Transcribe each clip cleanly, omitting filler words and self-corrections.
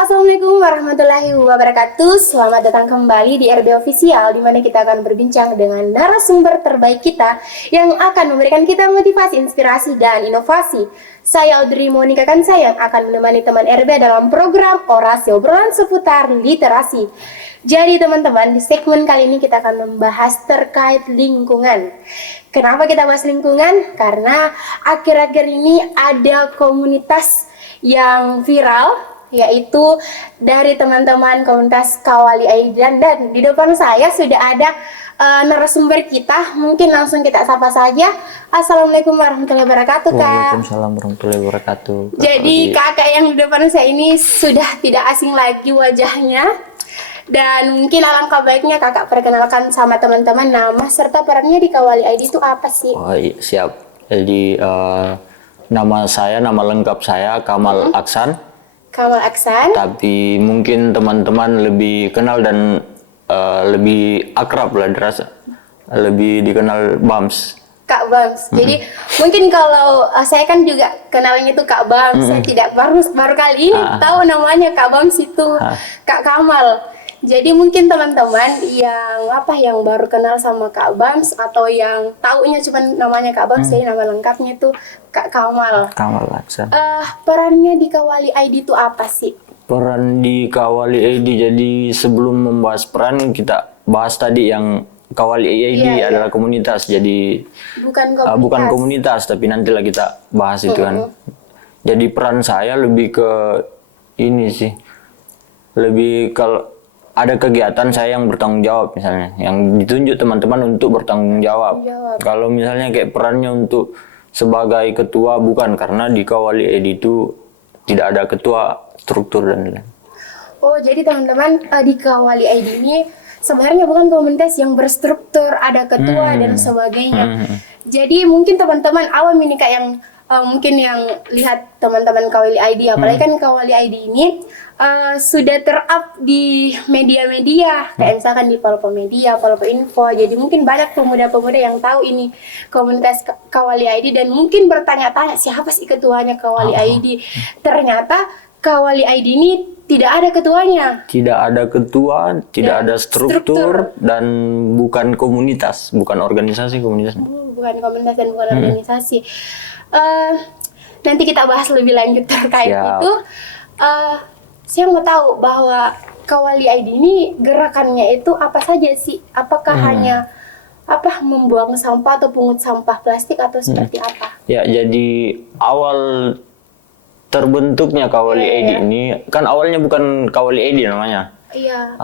Assalamualaikum warahmatullahi wabarakatuh. Selamat datang kembali di RB Official, di mana kita akan berbincang dengan narasumber terbaik kita yang akan memberikan kita motivasi, inspirasi, dan inovasi. Saya Audrey Monika Kansayang akan menemani teman RB dalam program Orasi Obrolan Seputar Literasi. Jadi teman-teman, di segmen kali ini kita akan membahas terkait lingkungan. Kenapa kita bahas lingkungan? Karena akhir-akhir ini ada komunitas yang viral, yaitu dari teman-teman komunitas Kawali ID, dan di depan saya sudah ada narasumber kita. Mungkin langsung kita sapa saja. Assalamualaikum warahmatullahi wabarakatuh, Kak. Waalaikumsalam warahmatullahi wabarakatuh. Jadi kakak yang di depan saya ini sudah tidak asing lagi wajahnya. Dan mungkin alangkah baiknya kakak perkenalkan sama teman-teman nama serta perannya di Kawali ID itu apa sih? Oh, siap. Jadi nama lengkap saya Kamal Aksan. Kamal Aksan. Tapi mungkin teman-teman lebih kenal dan lebih akrab lah dirasa. Lebih dikenal Bams. Kak Bams. Jadi mungkin kalau saya kan juga kenalnya itu Kak Bams. Saya tidak baru kali ini tahu namanya Kak Bams itu Kak Kamal. Jadi mungkin teman-teman yang baru kenal sama Kak Bams atau yang taunya cuma namanya Kak Bams, jadi nama lengkapnya itu Kak Kamal. Kamal Aksan. Perannya di Kawali ID itu apa sih? Peran di Kawali ID, jadi sebelum membahas peran kita bahas tadi yang Kawali ID adalah komunitas, jadi bukan komunitas tapi nantilah kita bahas itu kan. Jadi peran saya lebih ke ini sih, lebih kalau ada kegiatan saya yang bertanggung jawab misalnya, yang ditunjuk teman-teman untuk bertanggung jawab. Kalau misalnya kayak perannya untuk sebagai ketua bukan, karena di Kawali ID itu tidak ada ketua, struktur dan lain-lain. Oh, jadi teman-teman di Kawali ID ini sebenarnya bukan komunitas yang berstruktur, ada ketua dan sebagainya. Jadi mungkin teman-teman awam ini Kak yang mungkin yang lihat teman-teman Kawali ID, apalagi kan Kawali ID ini sudah ter-up di media-media, kayak misalkan di Palpo Media, Palpo Info. Jadi mungkin banyak pemuda-pemuda yang tahu ini komunitas Kawali ID dan mungkin bertanya-tanya siapa sih ketuanya Kawali ID. Ternyata Kawali ID ini tidak ada ketuanya. Tidak ada ketua, tidak ada struktur, dan bukan komunitas, bukan organisasi komunitas. Bukan komunitas dan bukan organisasi. Nanti kita bahas lebih lanjut terkait itu. Saya mau tahu bahwa Kawali ID ini gerakannya itu apa saja sih? Apakah hanya membuang sampah atau pungut sampah plastik atau seperti apa? Ya, jadi awal terbentuknya Kawali ID ini kan awalnya bukan Kawali ID namanya. Iya.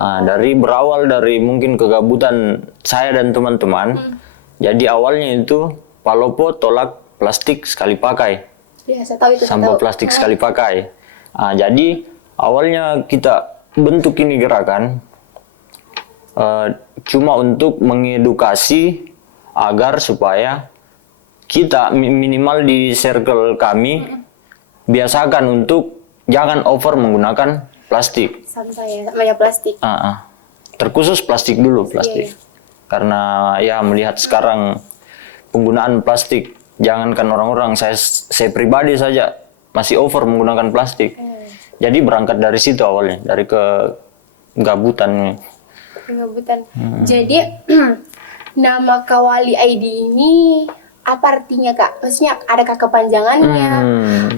Berawal dari mungkin kegabutan saya dan teman-teman. Jadi awalnya itu Palopo tolak plastik sekali pakai. Iya, saya tahu itu. Sampah plastik sekali pakai. Jadi awalnya kita bentuk ini gerakan cuma untuk mengedukasi agar supaya kita minimal di circle kami biasakan untuk jangan over menggunakan plastik. Sampah plastik. Terkhusus plastik dulu, plastik. Karena ya melihat sekarang penggunaan plastik, jangankan orang-orang, saya pribadi saja masih over menggunakan plastik. Jadi berangkat dari situ awalnya, dari kegabutan. Jadi nama Kawali ID ini apa artinya Kak? Maksudnya adakah kepanjangannya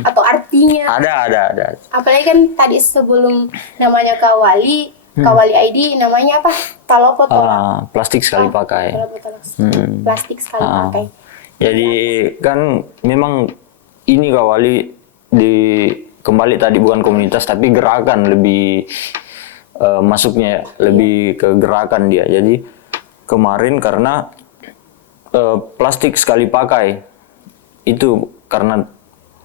atau artinya? Ada. Apalagi kan tadi sebelum namanya Kawali ID namanya apa? Palopo tolak. Plastik sekali pakai. Plastik sekali pakai. Jadi kan memang ini Kawali kembali tadi bukan komunitas tapi gerakan, lebih masuknya lebih ke gerakan dia. Jadi kemarin karena plastik sekali pakai itu karena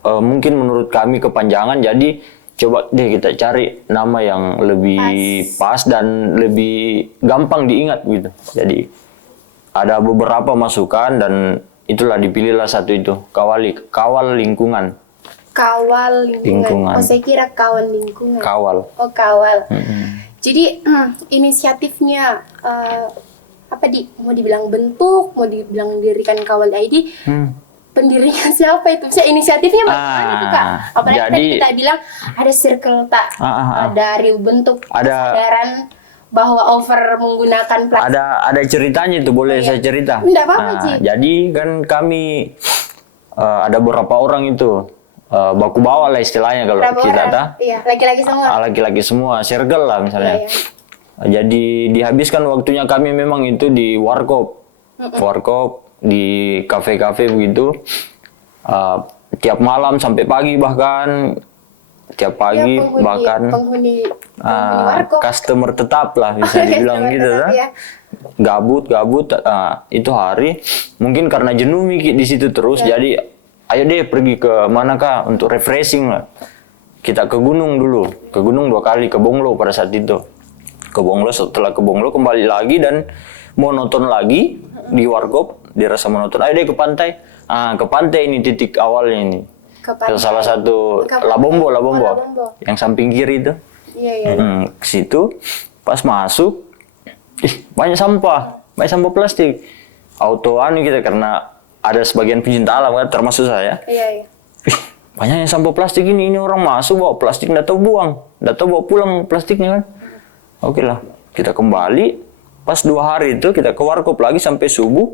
mungkin menurut kami kepanjangan, jadi coba deh kita cari nama yang lebih pas dan lebih gampang diingat gitu. Jadi ada beberapa masukan dan itulah dipilihlah satu itu, kawal lingkungan. Kawal lingkungan. Oh, saya kira kawan lingkungan. Kawal. Oh, kawal. Jadi inisiatifnya mau dibilang bentuk, mau dibilang dirikan Kawali ID, pendirinya siapa itu? Bisa inisiatifnya bagaimana tuh Kak? Apalagi jadi- tadi kita bilang ada circle tak dari bentuk kesadaran bahwa over menggunakan plastik. Ada ceritanya itu, boleh saya cerita? Enggak apa-apa, Ji. Jadi kan kami ada beberapa orang itu baku bawah lah istilahnya kalau Berapa kita orang? Iya, laki-laki semua. laki-laki semua, circle lah misalnya. Iya, Jadi dihabiskan waktunya kami memang itu di warkop, di kafe-kafe begitu. Tiap malam sampai pagi bahkan, tiap pagi bahkan penghuni warkop. customer tetap lah bisa dibilang gitu Tetap, lah. ya. Gabut itu hari mungkin karena jenuh mikir di situ terus, jadi ayo deh pergi ke mana kah untuk refreshing lah. Kita ke gunung dulu, ke gunung 2 kali, ke Bonglo pada saat itu. Ke Bonglo, setelah ke Bonglo kembali lagi dan mau nonton lagi di warkop, dirasa monoton. Ayo deh ke pantai. Ke pantai ini titik awalnya ini. Ke salah satu Labombo, yang samping kiri itu. Iya. Ke situ pas masuk, banyak sampah plastik. Kita karena ada sebagian pecinta alam kan, termasuk saya. Iya. Banyak yang sampah plastik ini orang masuk bawa plastik, nggak tahu buang, nggak tahu bawa pulang plastiknya kan. Oke lah, kita kembali. Pas 2 hari itu kita ke warkop lagi sampai subuh.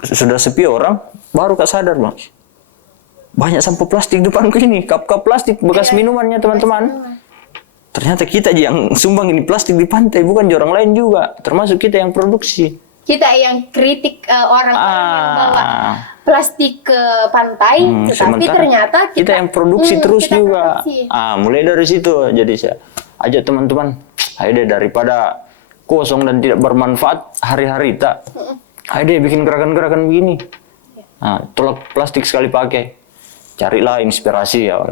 Sudah sepi orang, baru sadar bang. Banyak sampah plastik depanku ini, cup-cup plastik bekas minumannya teman-teman. Ternyata kita yang sumbang ini plastik di pantai, bukan di orang lain juga, termasuk kita yang produksi. Kita yang kritik orang yang bawa plastik ke pantai, tetapi ternyata kita yang produksi terus kita juga. produksi. Mulai dari situ, jadi saya ajak teman-teman, ayo deh daripada kosong dan tidak bermanfaat hari-hari tak, ayo deh bikin gerakan-gerakan begini. Tolak plastik sekali pakai, carilah inspirasi ya.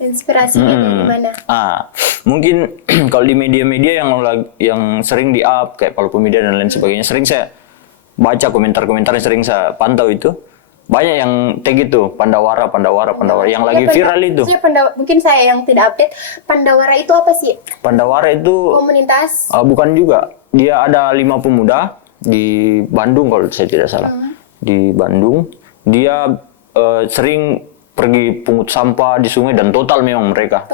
Inspirasinya dari mana? Mungkin kalau di media-media yang sering di-up kayak Palu Media dan lain sebagainya, sering saya baca komentar-komentar yang sering saya pantau itu, banyak yang tag itu Pandawara yang lagi viral itu. Mungkin saya yang tidak update, Pandawara itu apa sih? Pandawara itu Komunitas? bukan juga, dia ada 5 pemuda di Bandung kalau saya tidak salah. Di Bandung, dia sering pergi pungut sampah di sungai dan total memang mereka.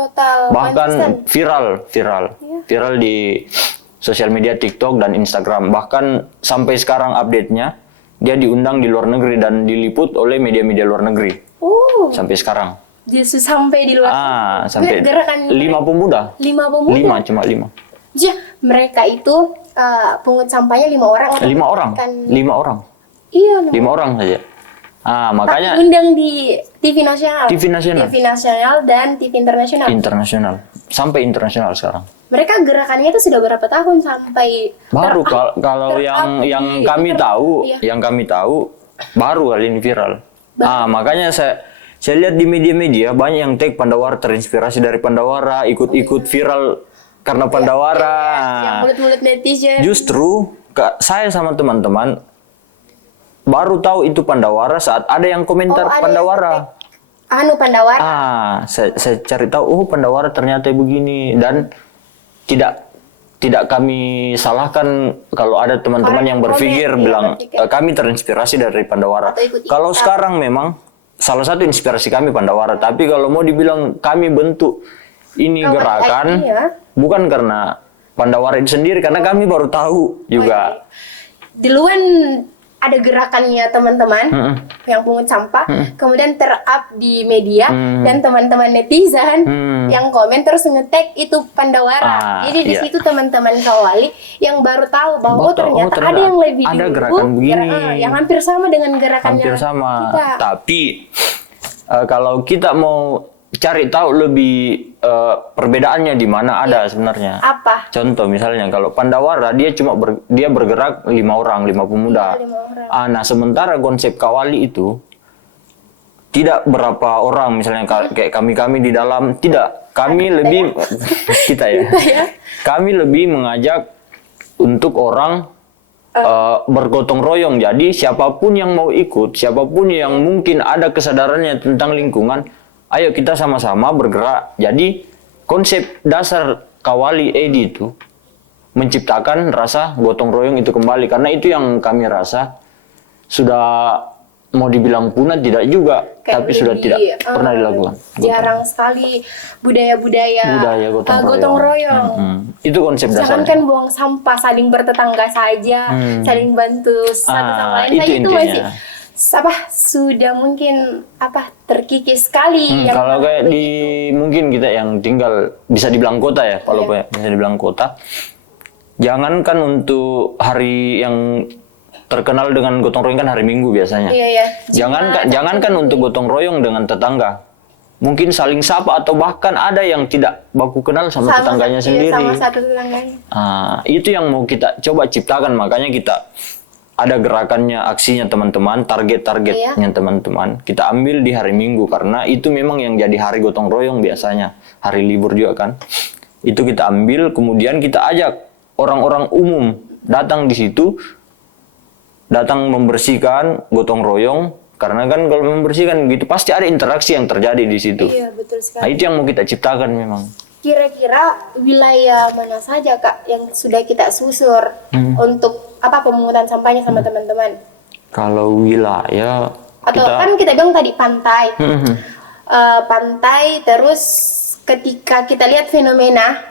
Bahkan viral di sosial media TikTok dan Instagram. Bahkan sampai sekarang update-nya dia diundang di luar negeri dan diliput oleh media-media luar negeri. Sampai sekarang. Justru sampai di luar. Sampai gerakan 5 pemuda. 5 pemuda. Cuma 5. Jadi mereka itu pungut sampahnya 5 orang. 5 orang. 5 orang. Iya. 5 orang saja. Makanya undang di TV nasional. TV nasional Dan TV internasional. Sampai internasional sekarang. Mereka gerakannya itu sudah berapa tahun sampai baru kalau yang kami tahu, baru kali ini viral. Makanya saya lihat di media-media banyak yang tag Pandawara, terinspirasi dari Pandawara, ikut viral karena Pandawara. Yang mulut-mulut netizen. Justru saya sama teman-teman baru tahu itu Pandawara saat ada yang komentar Pandawara. Pandawara. Saya cari tahu, Pandawara ternyata begini, dan tidak kami salahkan kalau ada teman-teman yang berpikir bilang kami terinspirasi dari Pandawara. Kalau sekarang memang salah satu inspirasi kami Pandawara, tapi kalau mau dibilang kami bentuk ini gerakan bukan karena Pandawara itu sendiri, karena kami baru tahu juga. Duluan ada gerakannya teman-teman yang pungut sampah, kemudian ter-up di media dan teman-teman netizen yang komen terus nge-tag itu Pandawara. Jadi di situ teman-teman Kawali yang baru tahu bahwa ternyata ada yang lebih ada dulu, gerakan begini yang hampir sama dengan gerakannya kita. Tapi kalau kita mau cari tahu lebih perbedaannya di mana ada sebenarnya. Apa? Contoh misalnya kalau Pandawara dia dia bergerak 5 orang, 5 pemuda. 5 orang. Nah sementara konsep Kawali itu tidak berapa orang, misalnya kayak kami di dalam, tidak. Kami lebih kita ya. Kami lebih mengajak untuk orang bergotong royong. Jadi siapapun yang mau ikut, siapapun yang mungkin ada kesadarannya tentang lingkungan, ayo kita sama-sama bergerak. Jadi konsep dasar Kawali Edi itu menciptakan rasa gotong royong itu kembali, karena itu yang kami rasa sudah mau dibilang punah tidak juga, Kayak tapi sudah lebih, tidak pernah dilakukan. Jarang sekali budaya-budaya Budaya gotong royong. Itu konsep Jangan dasarnya. kan buang sampah, saling bertetangga saja, saling bantu satu sama lain. itu Nah, itu intinya. masih sudah mungkin terkikis sekali. Yang Kalau kayak di begitu. mungkin kita yang tinggal bisa dibilang kota ya, kalau bisa dibilang kota, jangankan untuk hari yang terkenal dengan gotong royong kan hari Minggu biasanya. Iya. Jangankan untuk gotong royong dengan tetangga. Mungkin saling sapa atau bahkan ada yang tidak baku kenal sama tetangganya sendiri. Sama satu tetangganya. Itu yang mau kita coba ciptakan, makanya kita ada gerakannya, aksinya teman-teman, target-targetnya teman-teman. Kita ambil di hari Minggu karena itu memang yang jadi hari gotong royong biasanya. Hari libur juga kan. Itu kita ambil, kemudian kita ajak orang-orang umum datang di situ, datang membersihkan gotong royong, karena kan kalau membersihkan gitu pasti ada interaksi yang terjadi di situ. Iya, betul sekali. Nah, itu yang mau kita ciptakan memang. Kira-kira wilayah mana saja Kak yang sudah kita susur untuk pemungutan sampahnya sama teman-teman? Kalau wilayah Atau kan kita bilang tadi pantai. Pantai, terus ketika kita lihat fenomena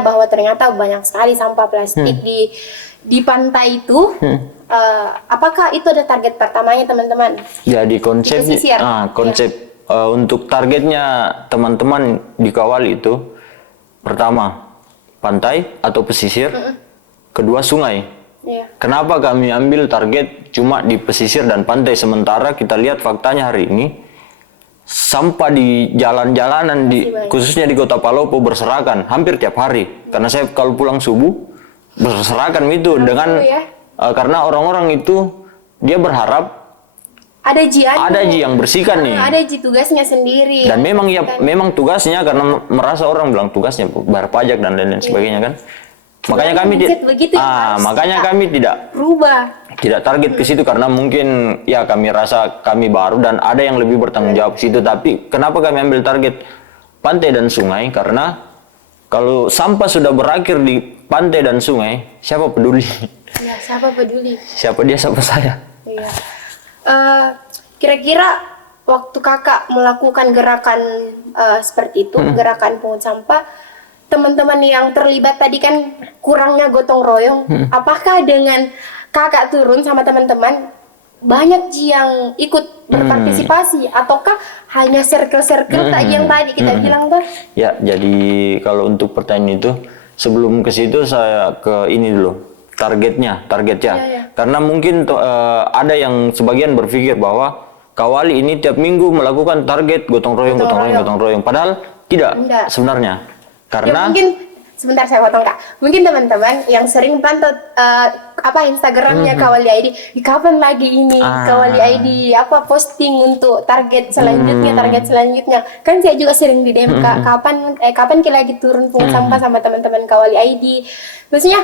bahwa ternyata banyak sekali sampah plastik di pantai itu, apakah itu ada target pertamanya teman-teman? Jadi konsep untuk targetnya teman-teman di Kawal itu, pertama pantai atau pesisir, kedua sungai. Iya. Kenapa kami ambil target cuma di pesisir dan pantai, sementara kita lihat faktanya hari ini sampah di jalan-jalanan khususnya di Kota Palopo berserakan hampir tiap hari. Karena saya kalau pulang subuh berserakan itu karena orang-orang itu dia berharap ada ji yang bersihkan nih. Ada ji tugasnya sendiri. Dan memang tugasnya, karena merasa orang bilang tugasnya bayar pajak dan lain-lain sebagainya kan. Makanya kami tidak rubah. Tidak target ke situ karena mungkin ya kami rasa kami baru dan ada yang lebih bertanggung jawab situ. Tapi kenapa kami ambil target pantai dan sungai? Karena kalau sampah sudah berakhir di pantai dan sungai, siapa peduli? Ya, siapa peduli? Siapa dia, siapa saya? Iya. Kira-kira waktu kakak melakukan gerakan seperti itu, gerakan pungut sampah, teman-teman yang terlibat tadi kan kurangnya gotong royong, apakah dengan kakak turun sama teman-teman banyak yang ikut berpartisipasi ataukah hanya circle-circle tadi yang tadi kita bilang tuh? Ya, jadi kalau untuk pertanyaan itu sebelum ke situ saya ke ini dulu. Targetnya. Ya. Karena mungkin ada yang sebagian berpikir bahwa Kawali ini tiap minggu melakukan target gotong royong. Padahal tidak sebenarnya. Karena mungkin sebentar saya potong Kak. Mungkin teman-teman yang sering pantau Instagramnya Kawali ID, kapan lagi ini Kawali ID posting untuk target selanjutnya. Kan saya juga sering di DM Kak, kapan kita lagi turun pungut sampah sama teman-teman Kawali ID. Maksudnya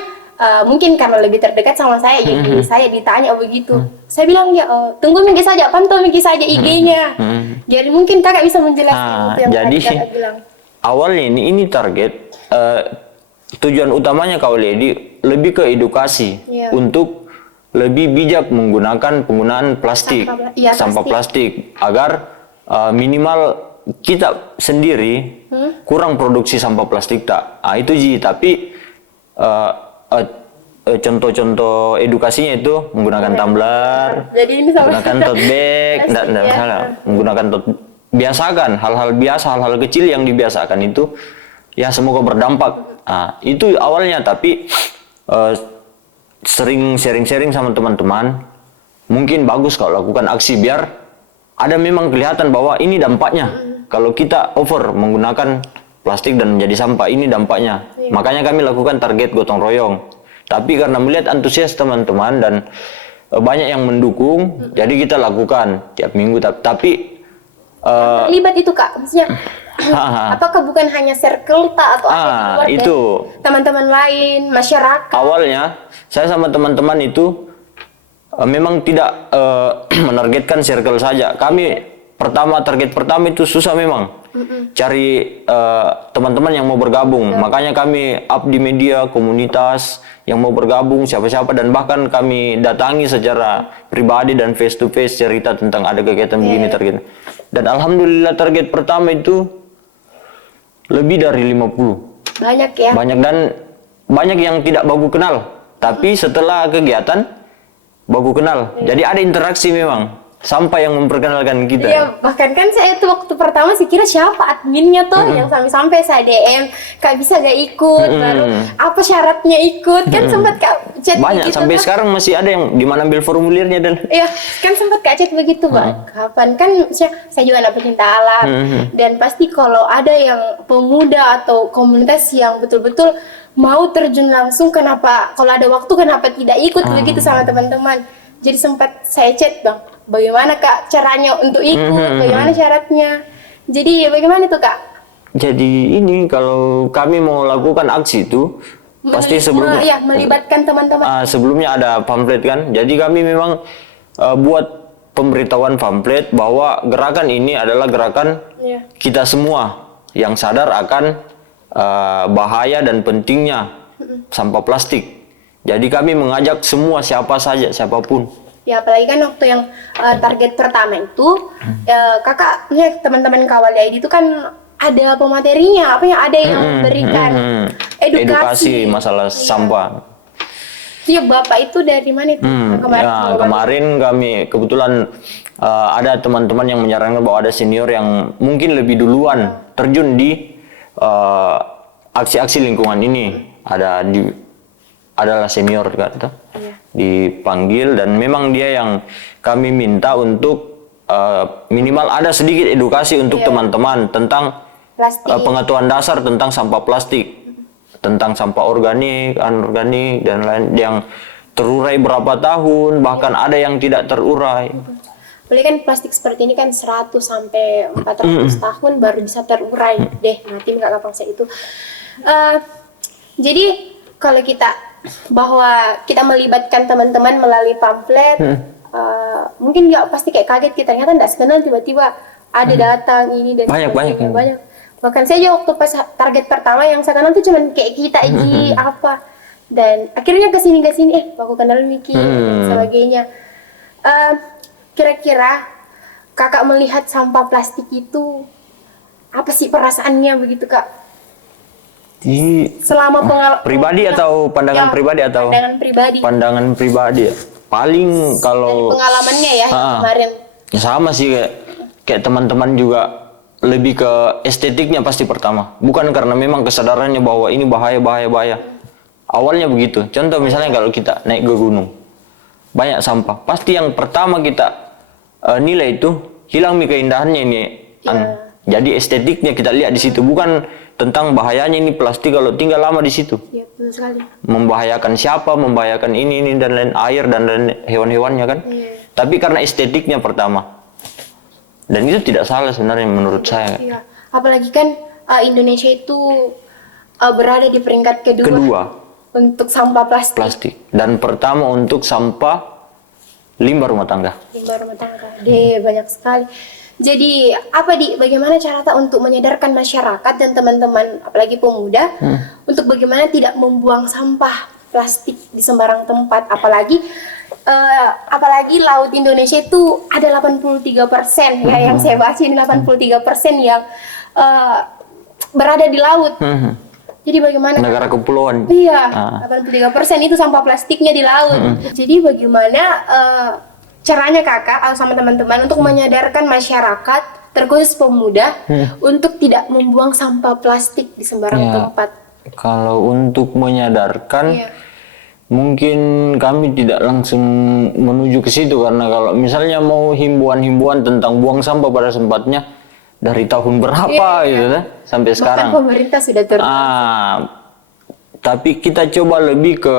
mungkin karena lebih terdekat sama saya, jadi saya ditanya begitu. Saya bilang tunggu minggu saja, pantau minggu saja IG-nya. Jadi mungkin kakak bisa menjelaskan itu yang tadi kakak bilang. Awalnya ini target tujuan utamanya Kawali lebih ke edukasi untuk lebih bijak menggunakan penggunaan plastik, sampah plastik agar minimal kita sendiri kurang produksi sampah plastik itu tapi contoh-contoh edukasinya itu menggunakan tumbler, menggunakan tote bag, menggunakan biasakan hal-hal biasa, hal-hal kecil yang dibiasakan itu ya semoga berdampak. Itu awalnya, tapi sering sharing-sharing sama teman-teman, mungkin bagus kalau lakukan aksi biar ada memang kelihatan bahwa ini dampaknya. Kalau kita over menggunakan plastik dan menjadi sampah, ini dampaknya. Makanya kami lakukan target gotong royong. Tapi karena melihat antusias teman-teman dan banyak yang mendukung, jadi kita lakukan tiap minggu. Tapi terlibat itu Kak, maksudnya apakah bukan hanya circle atau itu teman-teman lain, masyarakat? Awalnya saya sama teman-teman itu memang tidak menargetkan circle saja. Kami target pertama itu susah memang. cari teman-teman yang mau bergabung. Makanya kami up di media komunitas yang mau bergabung siapa-siapa, dan bahkan kami datangi secara pribadi dan face to face cerita tentang ada kegiatan begini target. Dan alhamdulillah target pertama itu lebih dari 50. Banyak ya. Banyak, dan banyak yang tidak baku kenal. Tapi setelah kegiatan baku kenal. Jadi ada interaksi memang. Sampai yang memperkenalkan kita. Iya, bahkan kan saya tuh waktu pertama sih kira siapa adminnya tuh yang sampai saya DM, Kak bisa gak ikut, baru apa syaratnya ikut, kan sempat Kak chat Banyak, begitu, sampai Kak. sekarang masih ada yang di mana ambil formulirnya dan Iya, kan sempat Kak chat begitu, Bang. Kapan kan saya juga anak pecinta alam, dan pasti kalau ada yang pemuda atau komunitas yang betul-betul mau terjun langsung, kenapa kalau ada waktu kenapa tidak ikut begitu sama teman-teman. Jadi sempat saya chat, Bang, bagaimana Kak caranya untuk ikut, bagaimana syaratnya. Jadi bagaimana tuh Kak? jadi ini kalau kami mau lakukan aksi itu pasti sebelumnya Ya, melibatkan teman-teman. sebelumnya ada pamflet kan. Jadi kami memang buat pemberitahuan pamflet bahwa gerakan ini adalah gerakan Iya. kita semua yang sadar akan bahaya dan pentingnya sampah plastik. Jadi kami mengajak semua, siapa saja, siapapun. Ya, apalagi kan waktu yang target pertama itu Kakak, ya, teman-teman kawal ID itu kan ada pematerinya, apa ya, ada yang memberikan edukasi masalah sampah. Iya, Bapak itu dari mana itu? Kemarin kami kebetulan ada teman-teman yang menyarankan bahwa ada senior yang mungkin lebih duluan terjun di aksi-aksi lingkungan ini. Adalah senior kata, dipanggil, dan memang dia yang kami minta untuk minimal ada sedikit edukasi untuk teman-teman tentang pengetahuan dasar tentang sampah plastik, tentang sampah organik, anorganik, dan lain yang terurai berapa tahun, bahkan ada yang tidak terurai. Boleh kan plastik seperti ini kan 100 sampai 400 tahun baru bisa terurai deh, mati nggak gampang saya itu. Jadi kalau bahwa kita melibatkan teman-teman melalui pamflet, mungkin ya pasti kayak kaget kita, ternyata nggak sekenal tiba-tiba ada datang ini dan banyak. Bahkan saya juga waktu pas target pertama yang saya kenal tuh cuman kayak kita Iji apa, dan akhirnya kesini aku kenal Miki dan sebagainya. Kira-kira Kakak melihat sampah plastik itu apa sih perasaannya begitu Kak? Selama pribadi atau pandangan pribadi atau pandangan pribadi ya. Paling kalau dari pengalamannya ya kemarin ya sama sih, kayak teman-teman juga lebih ke estetiknya pasti pertama, bukan karena memang kesadarannya bahwa ini bahaya. Awalnya begitu. Contoh misalnya kalau kita naik ke gunung banyak sampah, pasti yang pertama kita nilai itu hilang keindahannya ini. Jadi estetiknya kita lihat di situ, bukan tentang bahayanya ini plastik kalau tinggal lama di situ. Iya, betul sekali. Membahayakan siapa, membahayakan ini dan lain, air dan hewan-hewannya kan. Tapi karena estetiknya pertama. Dan itu tidak salah sebenarnya menurut saya. Iya. Apalagi kan Indonesia itu berada di peringkat kedua untuk sampah plastik. Dan pertama untuk sampah limbah rumah tangga. Banyak sekali. Jadi bagaimana cara untuk menyadarkan masyarakat dan teman-teman, apalagi pemuda, untuk bagaimana tidak membuang sampah plastik di sembarang tempat, apalagi laut Indonesia itu ada 83% ya, yang saya baca ini 83% yang berada di laut. Jadi bagaimana negara kepulauan? Iya, 83% itu sampah plastiknya di laut. Jadi bagaimana caranya Kakak sama teman-teman untuk menyadarkan masyarakat, terkhusus pemuda, untuk tidak membuang sampah plastik di sembarang tempat? Kalau untuk menyadarkan, mungkin kami tidak langsung menuju ke situ, karena kalau misalnya mau himbauan-himbauan tentang buang sampah pada tempatnya dari tahun berapa sampai sekarang. Bahkan pemerintah sudah tapi kita coba lebih ke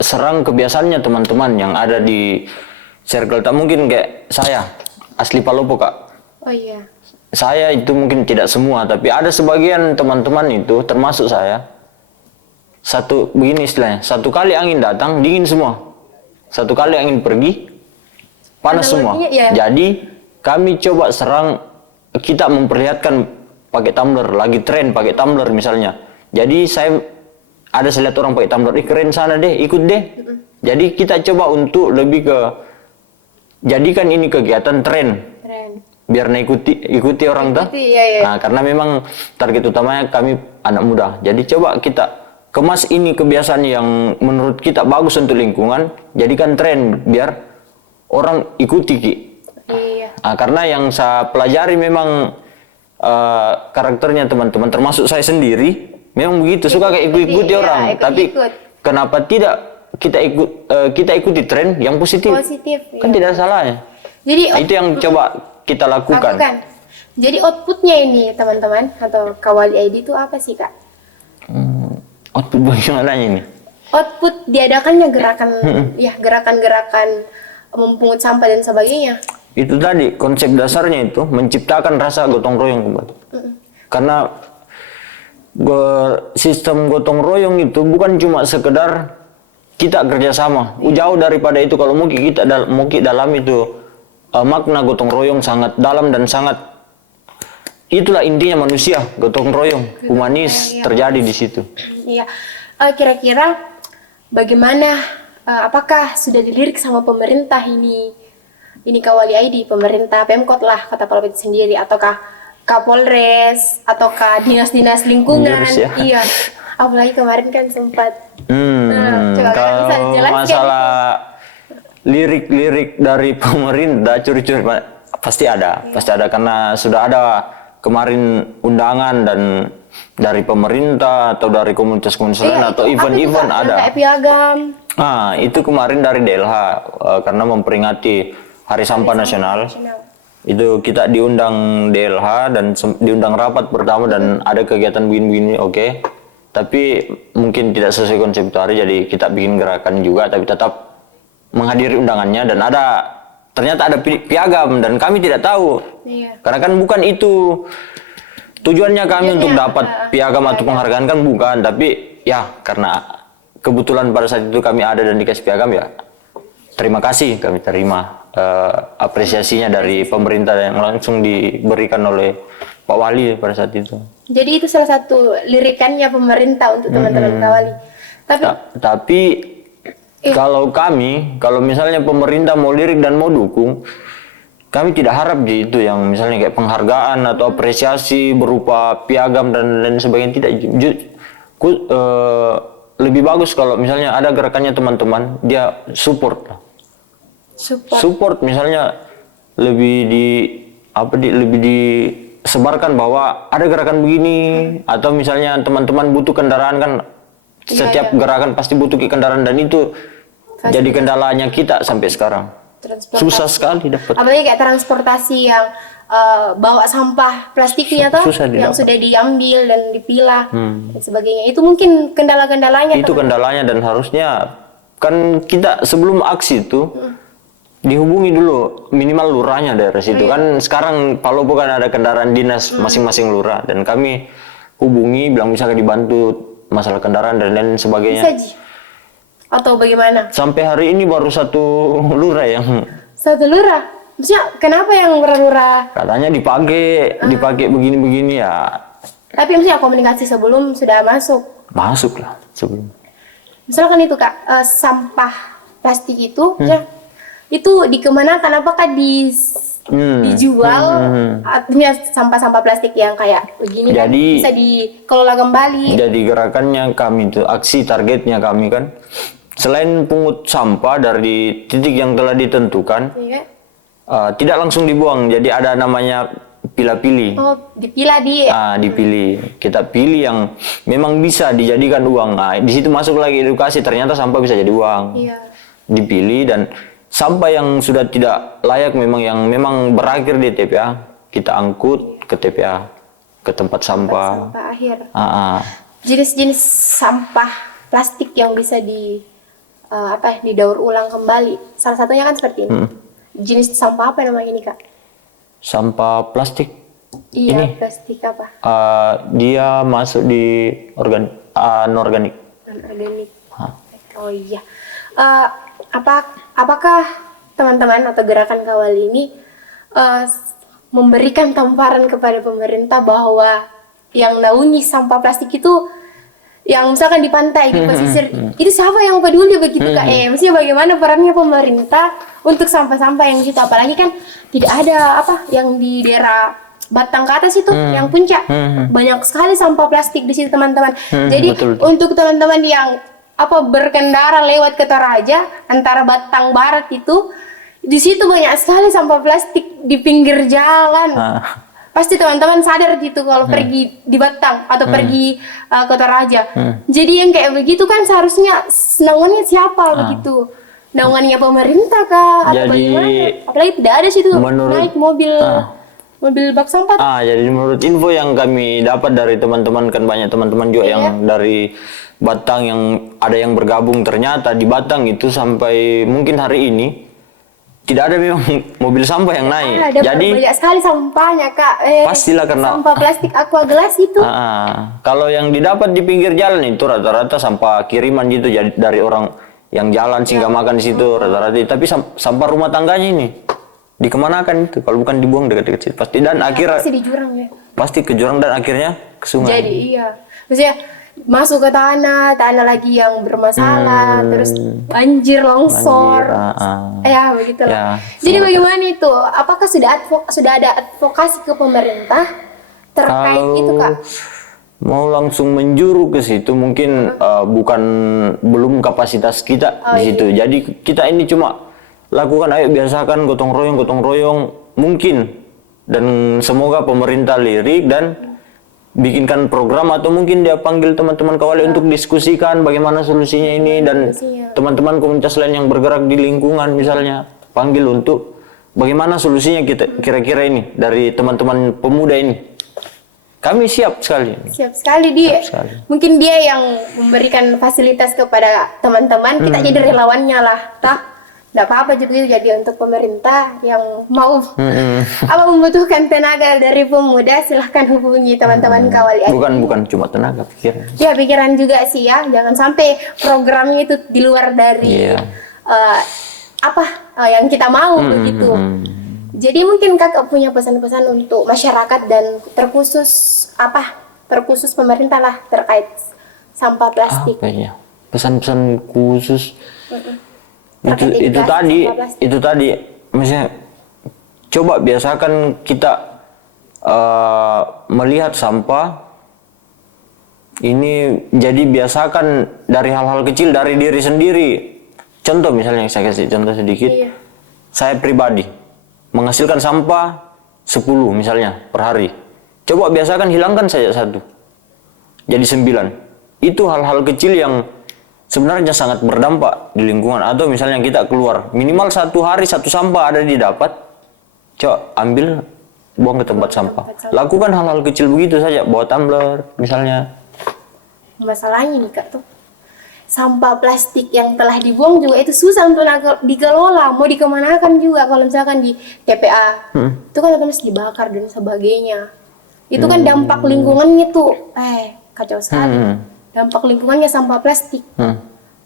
serang kebiasaannya teman-teman yang ada di circle. Tak mungkin kayak saya asli Palopo Kak. Oh iya. Saya itu mungkin tidak semua, tapi ada sebagian teman-teman itu termasuk saya. Begini istilahnya, satu kali angin datang dingin semua, satu kali angin pergi panas semua. Jadi kami coba serang kita memperlihatkan pakai tumbler, lagi tren pakai tumbler misalnya. Jadi saya lihat orang pakai tumbler, keren sana deh, ikut deh. Jadi kita coba untuk lebih ke jadikan ini kegiatan tren, biar ikuti orang tuh. Iya. Nah, karena memang target utamanya kami anak muda. Jadi coba kita kemas ini kebiasaan yang menurut kita bagus untuk lingkungan, jadikan tren biar orang ikuti Ki. Iya. Nah, karena yang saya pelajari memang karakternya teman-teman, termasuk saya sendiri, memang begitu, suka kayak ikuti orang. Tapi kenapa tidak kita ikuti tren yang positif? Kan tidak salahnya. Jadi itu yang coba kita lakukan. Jadi outputnya ini teman-teman atau Kawali ID itu apa sih Kak? Output bagaimana ini? Output diadakannya gerakan-gerakan memungut sampah dan sebagainya. Itu tadi konsep dasarnya itu menciptakan rasa gotong royong kembali. Karena sistem gotong royong itu bukan cuma sekedar kita kerjasama. Jauh daripada itu. Kalau mau kita dalam itu makna gotong royong sangat dalam dan sangat, itulah intinya manusia, gotong royong, humanis terjadi di situ. Iya. Kira-kira bagaimana? Apakah sudah dilirik sama pemerintah ini Kawali ID, pemerintah Pemkot lah Kota Palembang sendiri, ataukah Kapolres, ataukah dinas-dinas lingkungan? Iya. Apalagi kemarin kan sempat. Kalau masalah lirik dari pemerintah curi-curi pasti ada karena sudah ada kemarin undangan dan dari pemerintah atau dari komunitas-komunitas lain atau event-event ada. Kayak piagam. Itu kemarin dari DLH karena memperingati Hari Sampah Nasional. Itu kita diundang DLH dan diundang rapat pertama dan ada kegiatan begini-begini, oke. Tapi mungkin tidak sesuai konsep itu hari, jadi kita bikin gerakan juga tapi tetap menghadiri undangannya dan ternyata ada piagam dan kami tidak tahu. Karena kan bukan itu tujuannya kami untuk dapat piagam atau penghargaan, kan bukan, tapi ya karena kebetulan pada saat itu kami ada dan dikasih piagam, ya terima kasih, kami terima apresiasinya dari pemerintah yang langsung diberikan oleh Pak Wali pada saat itu. Jadi itu salah satu lirikannya pemerintah untuk teman-teman Kawali. Tapi kalau misalnya pemerintah mau lirik dan mau dukung, kami tidak harap itu yang misalnya kayak penghargaan atau apresiasi berupa piagam dan lain sebagainya, tidak. Lebih bagus kalau misalnya ada gerakannya teman-teman, dia support misalnya lebih disebarkan bahwa ada gerakan begini, atau misalnya teman-teman butuh kendaraan kan, setiap gerakan pasti butuh kendaraan dan itu jadi kendalanya kita sampai sekarang. Susah sekali dapat. Apalagi kayak transportasi yang bawa sampah plastiknya yang sudah diambil dan dipilah dan sebagainya. Itu mungkin kendala-kendalanya. Itu kendalanya dan harusnya kan kita sebelum aksi itu dihubungi dulu minimal lurahnya dari situ. Kan sekarang Palopo kan ada kendaraan dinas masing-masing lurah dan kami hubungi bilang bisa dibantu masalah kendaraan dan lain sebagainya. Atau bagaimana? Sampai hari ini baru satu lurah yang. Satu lurah? Maksudnya kenapa yang lurah-lurah? Katanya dipakai begini-begini ya. Tapi maksudnya komunikasi sebelum sudah masuk? Masuk lah sebelum. Misalkan itu Kak, sampah plastik itu ya, itu dikemanakan? Apakah dijual? Artinya sampah-sampah plastik yang kayak begini kan bisa dikelola kembali. Jadi gerakannya kami itu, aksi targetnya kami kan, selain pungut sampah dari titik yang telah ditentukan, tidak langsung dibuang. Jadi ada namanya pilih-pilih. Oh, dipilih. Kita pilih yang memang bisa dijadikan uang. Nah, di situ masuk lagi edukasi. Ternyata sampah bisa jadi uang. Dipilih dan sampah yang sudah tidak layak yang memang berakhir di TPA, kita angkut ke TPA, ke tempat sampah. Sampah akhir. Jenis-jenis sampah plastik yang bisa didaur ulang kembali. Salah satunya kan seperti ini. Jenis sampah apa namanya ini Kak? Sampah plastik. Iya, ini plastik apa? Dia masuk di anorganik. Anorganik. Oh iya. Apakah teman-teman atau gerakan Kawali ini memberikan tamparan kepada pemerintah bahwa yang naungi sampah plastik itu yang misalkan di pantai, di pesisir, itu siapa yang peduli begitu Kak? Maksudnya bagaimana perannya pemerintah untuk sampah-sampah yang gitu, apalagi kan tidak ada yang di daerah Batang ke atas itu, yang puncak, banyak sekali sampah plastik di situ teman-teman. Jadi betul. untuk teman-teman yang berkendara lewat ke Toraja antara Batang Barat itu, di situ banyak sekali sampah plastik di pinggir jalan. Pasti teman-teman sadar gitu kalau pergi di Batang atau pergi ke Toraja. Jadi yang kayak begitu kan seharusnya naungannya siapa begitu? Naungannya pemerintah kah? Atau Jadi, bagaimana? Apalagi tidak ada situ naik mobil bak sampah. Jadi menurut info yang kami dapat dari teman-teman, kan banyak teman-teman juga yang dari Batang yang ada yang bergabung, ternyata di Batang itu sampai mungkin hari ini tidak ada memang mobil sampah yang naik. Jadi banyak sekali sampahnya Kak. Pastilah karena sampah plastik aqua gelas itu. Kalau yang didapat di pinggir jalan itu rata-rata sampah kiriman gitu, jadi dari orang yang jalan singgah makan di situ rata-rata. Tapi sampah rumah tangganya ini dikemanakan itu? Kalau bukan dibuang dekat-dekat situ pasti, dan akhirnya pasti di jurang ya. Pasti ke jurang dan akhirnya ke sungai. Jadi maksudnya masuk ke tanah lagi yang bermasalah, terus banjir, longsor, begitulah. Jadi bagaimana itu? Apakah sudah ada advokasi ke pemerintah terkait itu Kak? Mau langsung menjuru ke situ mungkin belum kapasitas kita di situ. Jadi kita ini cuma lakukan, ayo biasakan gotong royong mungkin, dan semoga pemerintah lirik dan bikinkan program, atau mungkin dia panggil teman-teman kawali untuk diskusikan bagaimana solusinya ini, dan teman-teman komunitas lain yang bergerak di lingkungan misalnya panggil untuk bagaimana solusinya kita kira-kira ini dari teman-teman pemuda ini. Kami siap sekali. Mungkin dia yang memberikan fasilitas kepada teman-teman, kita jadi relawannya lah, Tidak apa-apa juga itu jadi untuk pemerintah yang mau membutuhkan tenaga dari pemuda, silahkan hubungi teman-teman kawali. Bukan cuma tenaga, pikiran. Ya pikiran juga sih ya, jangan sampai programnya itu di luar dari yang kita mau begitu. Jadi mungkin Kakak punya pesan-pesan untuk masyarakat dan terkhusus pemerintah lah terkait sampah plastik. Pesan-pesan khusus. Itu tadi misalnya coba biasakan kita melihat sampah ini, jadi biasakan dari hal-hal kecil dari diri sendiri. Contoh misalnya, saya kasih contoh sedikit. Saya pribadi menghasilkan sampah 10 misalnya per hari. Coba biasakan hilangkan saja 1, jadi 9. Itu hal-hal kecil yang sebenarnya sangat berdampak di lingkungan. Atau misalnya kita keluar, minimal 1 hari 1 sampah ada didapat, coba ambil, buang ke tempat sampah. Lakukan hal-hal kecil begitu saja, bawa tumbler misalnya. Masalahnya nih Kak tuh, sampah plastik yang telah dibuang juga itu susah untuk dikelola, mau dikemanakan juga. Kalau misalkan di TPA, itu kan otomatis dibakar dan sebagainya. Itu kan dampak lingkungannya tuh, kacau sekali. Dampak lingkungannya sampah plastik,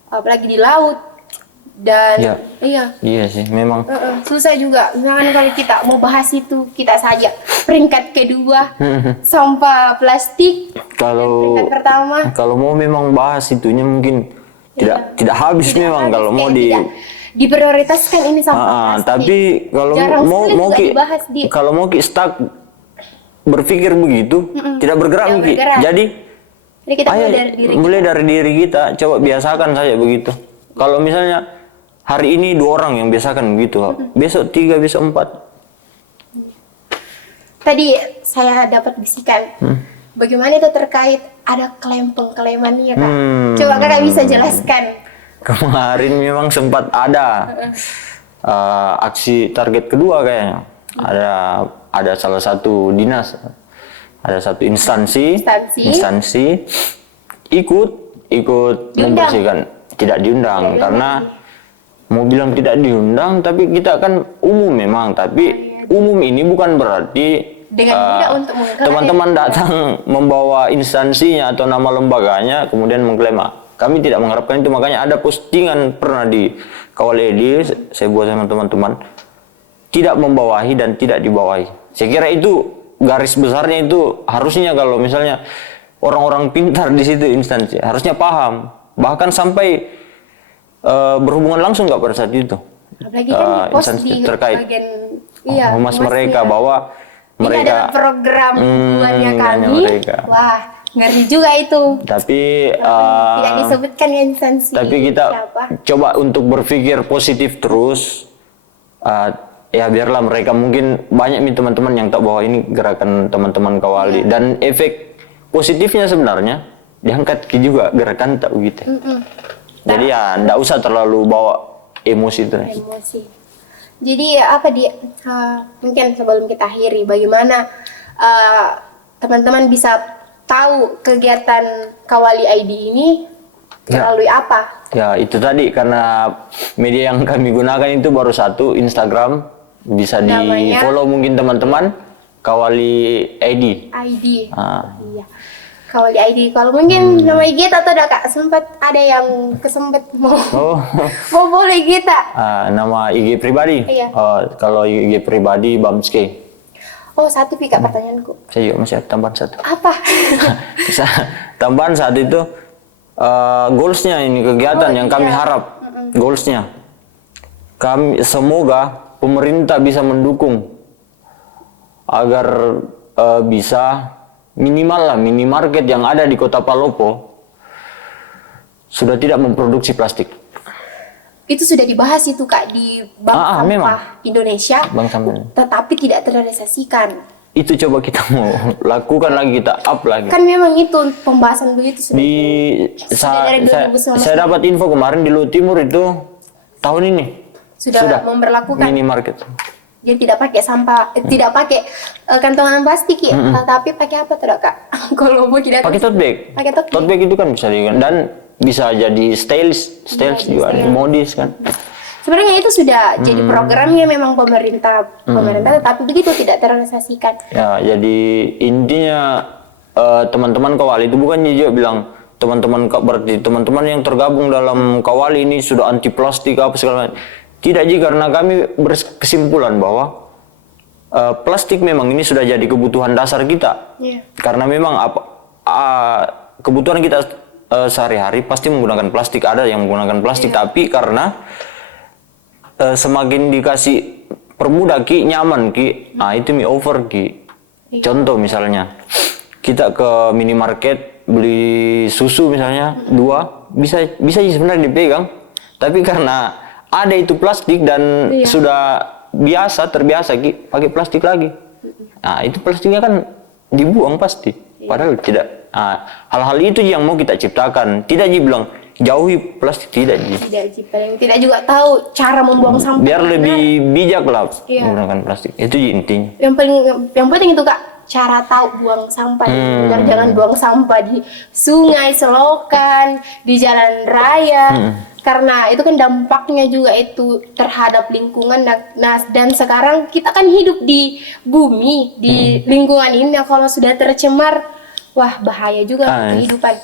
apalagi di laut, dan iya sih memang susah juga. Misalkan kalau kita mau bahas itu, kita saja peringkat kedua sampah plastik. Peringkat pertama. Kalau mau memang bahas itunya mungkin tidak habis memang kalau mau diprioritaskan ini sampah plastik. Tapi kalau mau stuck berpikir begitu, tidak bergerak. Jadi kita mulai dari diri kita, coba biasakan saja begitu. Kalau misalnya hari ini 2 orang yang biasakan begitu, besok 3, besok 4. Tadi saya dapat bisikan, bagaimana itu terkait ada pengklaimannya Kak? Coba Kakak bisa jelaskan. Kemarin memang sempat ada aksi target kedua kayaknya. Ada salah satu dinas, ada satu instansi ikut membersihkan. Tidak diundang karena mau bilang tidak diundang, tapi kita kan umum memang, tapi umum ini bukan berarti teman-teman datang membawa instansinya atau nama lembaganya kemudian mengklaim. Kami tidak mengharapkan itu, makanya ada postingan pernah di Kawal Edi saya buat sama teman-teman, tidak membawahi dan tidak dibawahi. Saya kira itu garis besarnya itu harusnya kalau misalnya orang-orang pintar di situ instansi harusnya paham, bahkan sampai berhubungan langsung nggak pada saat itu. Apalagi kan di post instansi di terkait bagian humas mereka humasnya. bahwa Ini mereka ada program buatnya hanya kami. mereka. Wah, ngeri juga itu. Tapi Tidak disebutkan ya instansi tapi kita siapa. coba untuk berpikir positif terus. Ya biarlah mereka, mungkin banyak nih teman-teman yang tahu bahwa ini gerakan teman-teman Kawali dan efek positifnya sebenarnya diangkat juga gerakan tak gitu. Jadi ya ndak usah terlalu bawa emosi itu. Emosi. Jadi apa mungkin sebelum kita akhiri, bagaimana teman-teman bisa tahu kegiatan Kawali ID ini melalui apa? Ya itu tadi, karena media yang kami gunakan itu baru satu, Instagram, bisa di Namanya? follow mungkin teman-teman, Kawali ID. ID. Ah. Iya. Kawali ID. Kalau mungkin nama IG atau ada Kak, sempat ada yang kesempet mau Oh, mau boleh kita. nama IG pribadi. Iya. Kalau IG pribadi Bamske. Oh, satu Kak pertanyaanku. Saya juga masih ada tambahan satu. Apa? Tambahan saat itu goalsnya ini kegiatan yang kami harap, goalsnya kami semoga pemerintah bisa mendukung agar bisa minimal lah minimarket yang ada di Kota Palopo sudah tidak memproduksi plastik. Itu sudah dibahas itu Kak di Bank Sampah memang. Indonesia, Bank Sampah. tetapi tidak terrealisasikan. Itu coba kita mau lakukan lagi, kita up lagi. Kan memang itu pembahasan begitu sudah. Saya, dari 2019. saya dapat info kemarin di Luhut Timur itu tahun ini sudah memberlakukan. minimarket. Jadi tidak pakai sampah, tidak pakai kantongan plastik ya, tapi pakai apa tuh Kak? Kalau mau tidak Pakai tote bag. Pakai tote bag. Tote bag itu kan bisa digunakan dan bisa jadi stylish juga, modis kan. Sebenarnya itu sudah jadi programnya memang pemerintah, tetapi begitu tidak terrealisasikan. Ya, jadi intinya teman-teman Kawali itu bukan juga bilang berarti teman-teman yang tergabung dalam Kawali ini sudah anti plastik apa segala macam. Tidak, karena kami berkesimpulan bahwa plastik memang ini sudah jadi kebutuhan dasar kita. Iya. Karena memang kebutuhan kita sehari-hari pasti menggunakan plastik, ada yang menggunakan plastik, tapi karena semakin dikasih permudah ki, nyaman ki, itu over ki. Contoh misalnya kita ke minimarket beli susu misalnya 2 bisa sebenarnya dipegang, tapi karena ada itu plastik dan sudah terbiasa ki pakai plastik lagi. Nah itu plastiknya kan dibuang pasti, padahal tidak. Hal-hal itu yang mau kita ciptakan, tidak bilang jauhi plastik, tidak Tidak juga tahu cara membuang sampah. Biar lebih bijak lah menggunakan plastik. Itu intinya. Yang penting itu Kak, cara tahu buang sampah. Biar jangan buang sampah di sungai, selokan, di jalan raya. Karena itu kan dampaknya juga itu terhadap lingkungan. Nah, dan sekarang kita kan hidup di bumi, di lingkungan ini. Kalau sudah tercemar, wah bahaya juga kehidupan.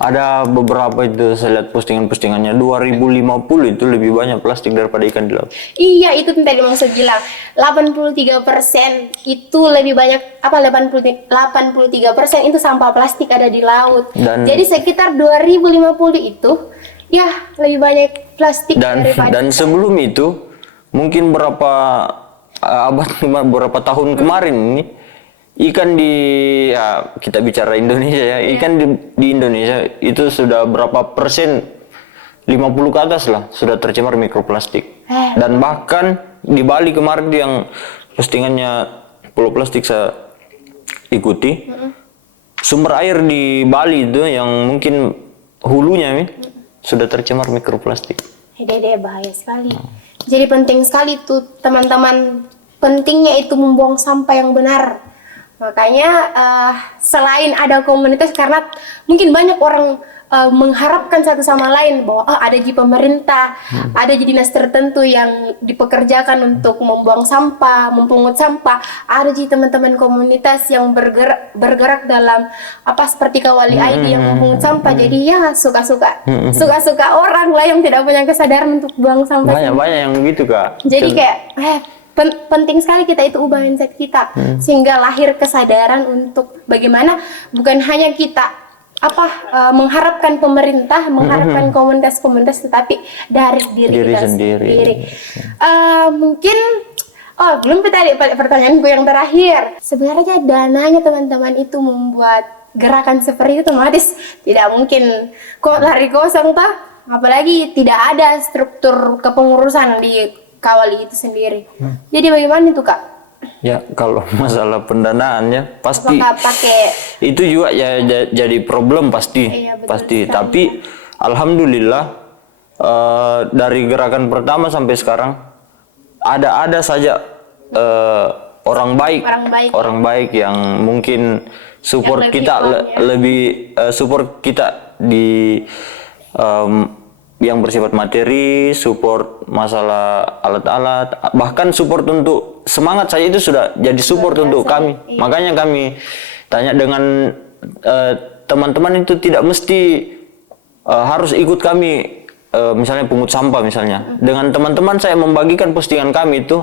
Ada beberapa itu saya lihat postingannya 2050 itu lebih banyak plastik daripada ikan di laut. Iya, itu tadi maksud bilang 83% itu lebih banyak 83% itu sampah plastik ada di laut. Jadi sekitar 2050 itu ya lebih banyak plastik dan sebelum itu mungkin beberapa tahun kemarin ini ikan kita bicara Indonesia ya, ikan di Indonesia itu sudah berapa persen, 50 ke atas lah sudah tercemar mikroplastik. Dan bahkan di Bali kemarin yang postingannya Pulau Plastik saya ikuti, sumber air di Bali itu yang mungkin hulunya sudah tercemar mikroplastik. Bahaya sekali. Jadi penting sekali tuh teman-teman, pentingnya itu membuang sampah yang benar. Makanya selain ada komunitas, karena mungkin banyak orang mengharapkan satu sama lain bahwa ada di pemerintah, ada di dinas tertentu yang dipekerjakan untuk membuang sampah, mempungut sampah, ada di teman-teman komunitas yang bergerak dalam seperti Kawali ID yang mempungut sampah. Jadi ya suka-suka orang lah yang tidak punya kesadaran untuk buang sampah. Banyak yang begitu Kak. Jadi kayak penting sekali kita itu ubah mindset kita sehingga lahir kesadaran untuk bagaimana bukan hanya kita mengharapkan pemerintah, mengharapkan komunitas-komunitas, tetapi dari diri kita sendiri. Mungkin belum tadi pertanyaanku yang terakhir. Sebenarnya dananya teman-teman itu membuat gerakan seperti itu otomatis tidak mungkin kok lari kosong toh, apalagi tidak ada struktur kepengurusan di Kawali itu sendiri. Jadi bagaimana itu Kak? Ya kalau masalah pendanaannya pasti itu juga ya jadi problem pasti. Iya, pasti. sekali. Tapi alhamdulillah dari gerakan pertama sampai sekarang ada saja orang baik yang mungkin support yang kita lebih support kita di yang bersifat materi, support masalah alat-alat, bahkan support untuk semangat saja itu sudah jadi support untuk kami. Iya. Makanya kami tanya dengan teman-teman itu tidak mesti harus ikut kami, misalnya pungut sampah misalnya. Dengan teman-teman saya membagikan postingan kami itu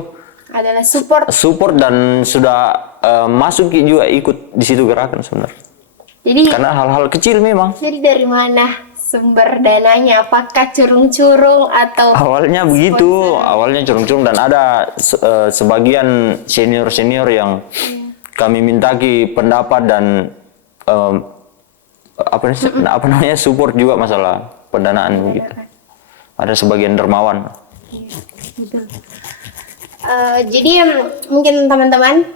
adalah support dan sudah masuk juga ikut di situ gerakan sebenarnya. Jadi Karena hal-hal kecil memang. Jadi dari mana sumber dananya? Apakah curung-curung atau Awalnya begitu, awalnya curung-curung dan ada sebagian senior-senior yang kami mintaki pendapat dan apa namanya support juga masalah pendanaan begitu. Ada sebagian dermawan. Betul. Jadi mungkin teman-teman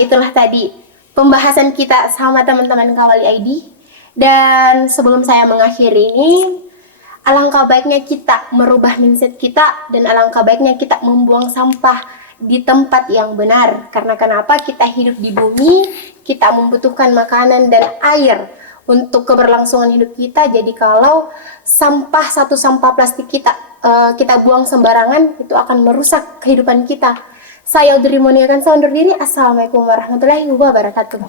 itulah tadi pembahasan kita sama teman-teman Kawali ID. Dan sebelum saya mengakhiri ini, alangkah baiknya kita merubah mindset kita dan alangkah baiknya kita membuang sampah di tempat yang benar. Karena kenapa? Kita hidup di bumi, kita membutuhkan makanan dan air untuk keberlangsungan hidup kita. Jadi kalau satu sampah plastik kita buang sembarangan, itu akan merusak kehidupan kita. Saya Audrey Moniakan undur diri. Assalamualaikum warahmatullahi wabarakatuh.